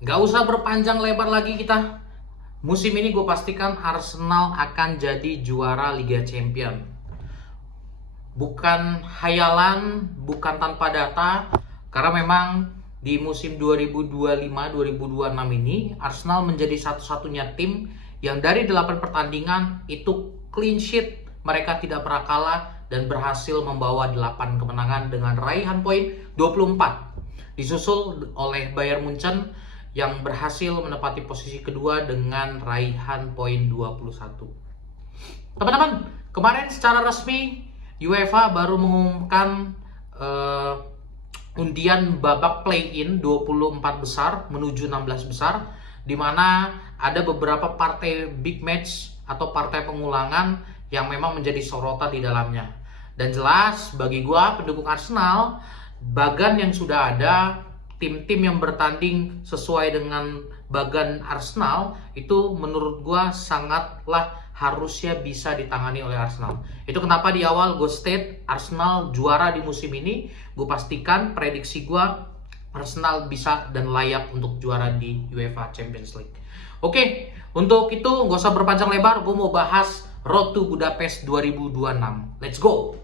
Nggak usah berpanjang lebar lagi kita. Musim ini gue pastikan Arsenal akan jadi juara Liga Champion. Bukan hayalan, bukan tanpa data, karena memang di musim 2025-2026 ini Arsenal menjadi satu-satunya tim yang dari 8 pertandingan itu clean sheet, mereka tidak pernah kalah dan berhasil membawa 8 kemenangan dengan raihan poin 24. Disusul oleh Bayern Munchen yang berhasil menempati posisi kedua dengan raihan poin 21. Teman-teman, kemarin secara resmi UEFA baru mengumumkan undian babak play-in 24 besar menuju 16 besar, di mana ada beberapa partai big match atau partai pengulangan yang memang menjadi sorotan di dalamnya. Dan jelas bagi gua pendukung Arsenal, bagan yang sudah ada, tim-tim yang bertanding sesuai dengan bagan Arsenal itu menurut gua sangatlah harusnya bisa ditangani oleh Arsenal. Itu kenapa di awal gue state Arsenal juara di musim ini. Gue pastikan prediksi gue Arsenal bisa dan layak untuk juara di UEFA Champions League. Oke, untuk itu gak usah berpanjang lebar, gue mau bahas Road to Budapest 2026. Let's go!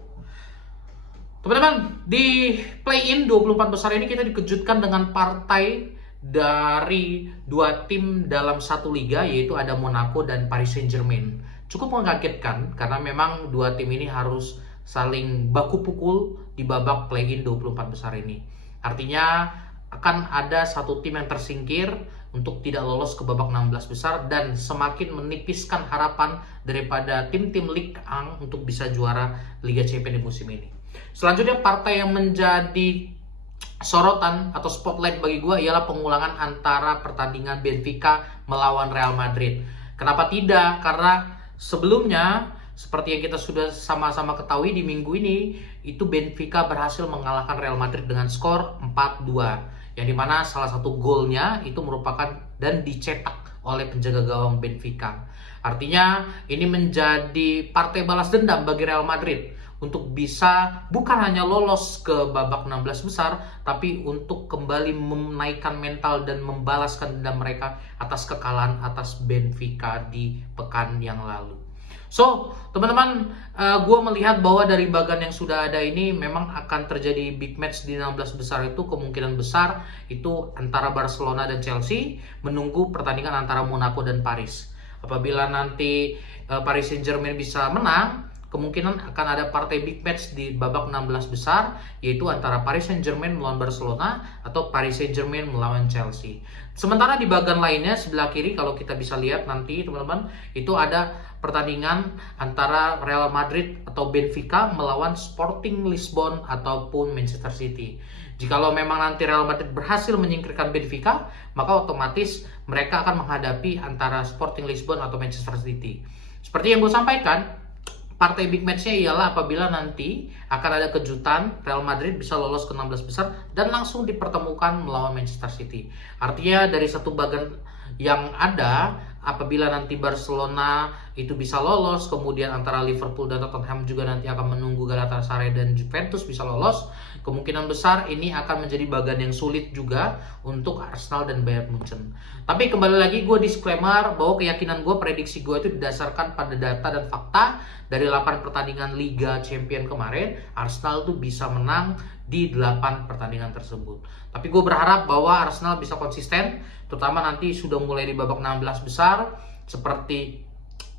Teman-teman, di play-in 24 besar ini kita dikejutkan dengan partai dari dua tim dalam satu liga, yaitu ada Monaco dan Paris Saint-Germain. Cukup mengagetkan karena memang dua tim ini harus saling baku pukul di babak play-in 24 besar ini. Artinya akan ada satu tim yang tersingkir untuk tidak lolos ke babak 16 besar dan semakin menipiskan harapan daripada tim-tim Ligue 1 untuk bisa juara Liga Champions di musim ini. Selanjutnya partai yang menjadi sorotan atau spotlight bagi gue ialah pengulangan antara pertandingan Benfica melawan Real Madrid. Kenapa tidak? Karena sebelumnya seperti yang kita sudah sama-sama ketahui di minggu ini, itu Benfica berhasil mengalahkan Real Madrid dengan skor 4-2, yang dimana salah satu golnya itu merupakan dan dicetak oleh penjaga gawang Benfica. Artinya ini menjadi partai balas dendam bagi Real Madrid untuk bisa bukan hanya lolos ke babak 16 besar, tapi untuk kembali menaikkan mental dan membalaskan dendam mereka atas kekalahan atas Benfica di pekan yang lalu. So, teman-teman, gue melihat bahwa dari bagan yang sudah ada ini memang akan terjadi big match di 16 besar itu kemungkinan besar itu antara Barcelona dan Chelsea, menunggu pertandingan antara Monaco dan Paris. Apabila nanti Paris Saint-Germain bisa menang, kemungkinan akan ada partai big match di babak 16 besar, yaitu antara Paris Saint-Germain melawan Barcelona atau Paris Saint-Germain melawan Chelsea. Sementara di bagian lainnya sebelah kiri, kalau kita bisa lihat nanti teman-teman, itu ada pertandingan antara Real Madrid atau Benfica melawan Sporting Lisbon ataupun Manchester City. Jikalau memang nanti Real Madrid berhasil menyingkirkan Benfica, maka otomatis mereka akan menghadapi antara Sporting Lisbon atau Manchester City. Seperti yang gue sampaikan, partai big match-nya ialah apabila nanti akan ada kejutan Real Madrid bisa lolos ke 16 besar dan langsung dipertemukan melawan Manchester City. Artinya dari satu bagian yang ada, apabila nanti Barcelona itu bisa lolos, kemudian antara Liverpool dan Tottenham juga nanti akan menunggu Galatasaray dan Juventus bisa lolos, kemungkinan besar ini akan menjadi bagian yang sulit juga untuk Arsenal dan Bayern Munchen. Tapi kembali lagi gue disclaimer bahwa keyakinan gue, prediksi gue itu didasarkan pada data dan fakta. Dari 8 pertandingan Liga Champion kemarin, Arsenal tuh bisa menang di 8 pertandingan tersebut. Tapi gue berharap bahwa Arsenal bisa konsisten, terutama nanti sudah mulai di babak 16 besar. Seperti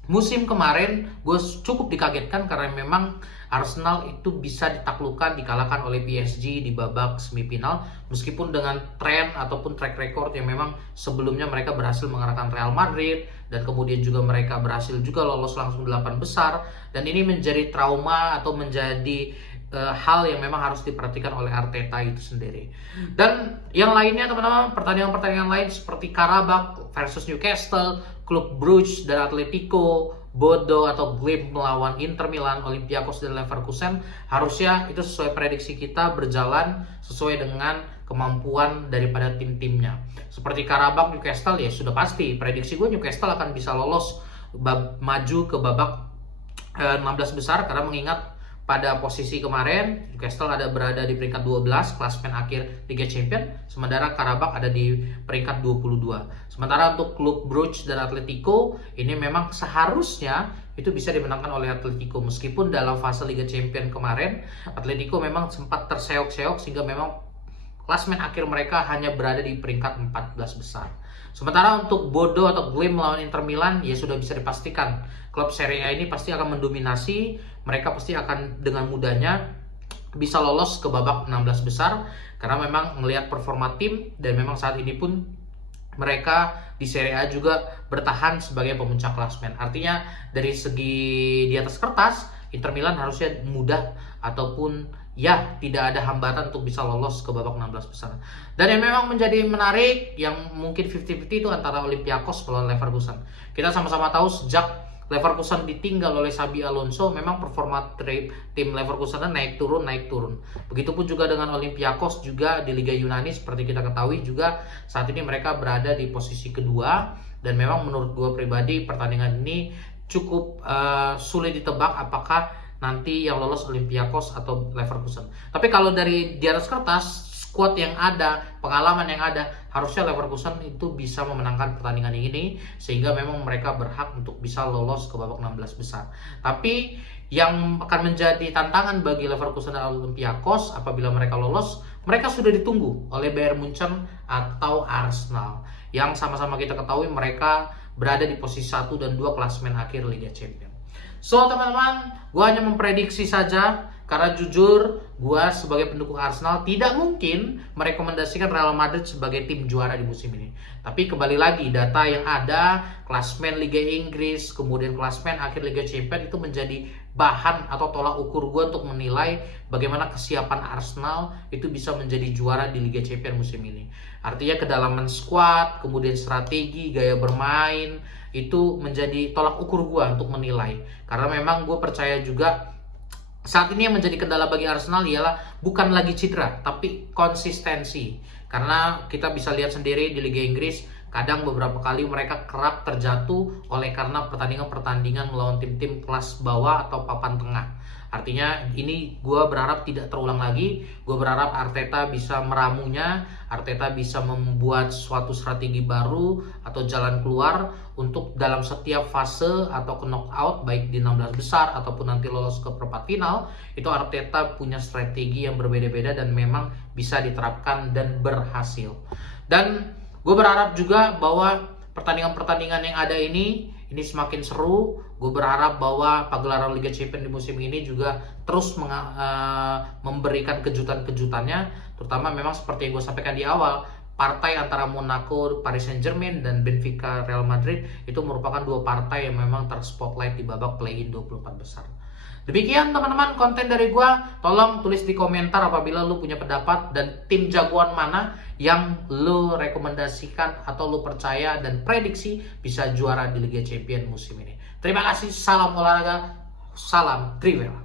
musim kemarin, gue cukup dikagetkan karena memang Arsenal itu bisa ditaklukkan, dikalahkan oleh PSG di babak semifinal, meskipun dengan tren ataupun track record yang memang sebelumnya mereka berhasil mengalahkan Real Madrid dan kemudian juga mereka berhasil juga lolos langsung 8 besar, dan ini menjadi trauma atau menjadi hal yang memang harus diperhatikan oleh Arteta itu sendiri. Dan yang lainnya teman-teman, pertandingan-pertandingan lain seperti Karabakh versus Newcastle, Klub Brugge dan Atletico, Bodo atau Glimt melawan Inter Milan, Olympiakos dan Leverkusen, harusnya itu sesuai prediksi kita berjalan sesuai dengan kemampuan daripada tim-timnya. Seperti Karabakh Newcastle, ya sudah pasti prediksi gue Newcastle akan bisa lolos maju ke babak 16 besar, karena mengingat pada posisi kemarin, Newcastle ada berada di peringkat 12 klasemen akhir Liga Champions, sementara Karabakh ada di peringkat 22. Sementara untuk klub Bruges dan Atletico ini memang seharusnya itu bisa dimenangkan oleh Atletico, meskipun dalam fase Liga Champions kemarin Atletico memang sempat terseok-seok sehingga memang klasemen akhir mereka hanya berada di peringkat 14 besar. Sementara untuk Bodo atau Glim melawan Inter Milan ya sudah bisa dipastikan klub Serie A ini pasti akan mendominasi, mereka pasti akan dengan mudahnya bisa lolos ke babak 16 besar karena memang melihat performa tim dan memang saat ini pun mereka di Serie A juga bertahan sebagai pemuncak klasemen. Artinya dari segi di atas kertas Inter Milan harusnya mudah ataupun ya tidak ada hambatan untuk bisa lolos ke babak 16 besar. Dan yang memang menjadi menarik yang mungkin 50-50 itu antara Olympiakos melawan Leverkusen. Kita sama-sama tahu sejak Leverkusen ditinggal oleh Xabi Alonso, memang performa tim Leverkusen naik turun. Begitupun juga dengan Olympiakos juga di Liga Yunani seperti kita ketahui juga saat ini mereka berada di posisi kedua dan memang menurut gue pribadi pertandingan ini cukup sulit ditebak apakah nanti yang lolos Olympiakos atau Leverkusen. Tapi kalau dari di atas kertas squad yang ada, pengalaman yang ada, harusnya Leverkusen itu bisa memenangkan pertandingan ini sehingga memang mereka berhak untuk bisa lolos ke babak 16 besar. Tapi yang akan menjadi tantangan bagi Leverkusen dan Olympiakos apabila mereka lolos, mereka sudah ditunggu oleh Bayern Munchen atau Arsenal yang sama-sama kita ketahui mereka berada di posisi 1 dan 2 klasemen akhir Liga Champions. So teman-teman, gue hanya memprediksi saja karena jujur gue sebagai pendukung Arsenal tidak mungkin merekomendasikan Real Madrid sebagai tim juara di musim ini. Tapi kembali lagi data yang ada, klasemen Liga Inggris, kemudian klasemen akhir Liga Champions itu menjadi bahan atau tolak ukur gue untuk menilai bagaimana kesiapan Arsenal itu bisa menjadi juara di Liga Champions musim ini. Artinya kedalaman squad, kemudian strategi, gaya bermain itu menjadi tolak ukur gue untuk menilai. Karena memang gue percaya juga saat ini yang menjadi kendala bagi Arsenal ialah bukan lagi cedera, tapi konsistensi. Karena kita bisa lihat sendiri di Liga Inggris, kadang beberapa kali mereka kerap terjatuh oleh karena pertandingan-pertandingan melawan tim-tim kelas bawah atau papan tengah. Artinya ini gue berharap tidak terulang lagi. Gue berharap Arteta bisa meramunya, Arteta bisa membuat suatu strategi baru atau jalan keluar untuk dalam setiap fase atau ke knockout baik di 16 besar ataupun nanti lolos ke perempat final. Itu Arteta punya strategi yang berbeda-beda dan memang bisa diterapkan dan berhasil. Dan gue berharap juga bahwa pertandingan-pertandingan yang ada ini semakin seru. Gue berharap bahwa pagelaran Liga Champions di musim ini juga terus memberikan kejutan-kejutannya. Terutama memang seperti yang gue sampaikan di awal, partai antara Monaco, Paris Saint-Germain, dan Benfica, Real Madrid itu merupakan dua partai yang memang terspotlight di babak play-in 24 besar. Demikian teman-teman konten dari gua. Tolong tulis di komentar apabila lu punya pendapat dan tim jagoan mana yang lu rekomendasikan atau lu percaya dan prediksi bisa juara di Liga Champions musim ini. Terima kasih, salam olahraga, salam Trivela.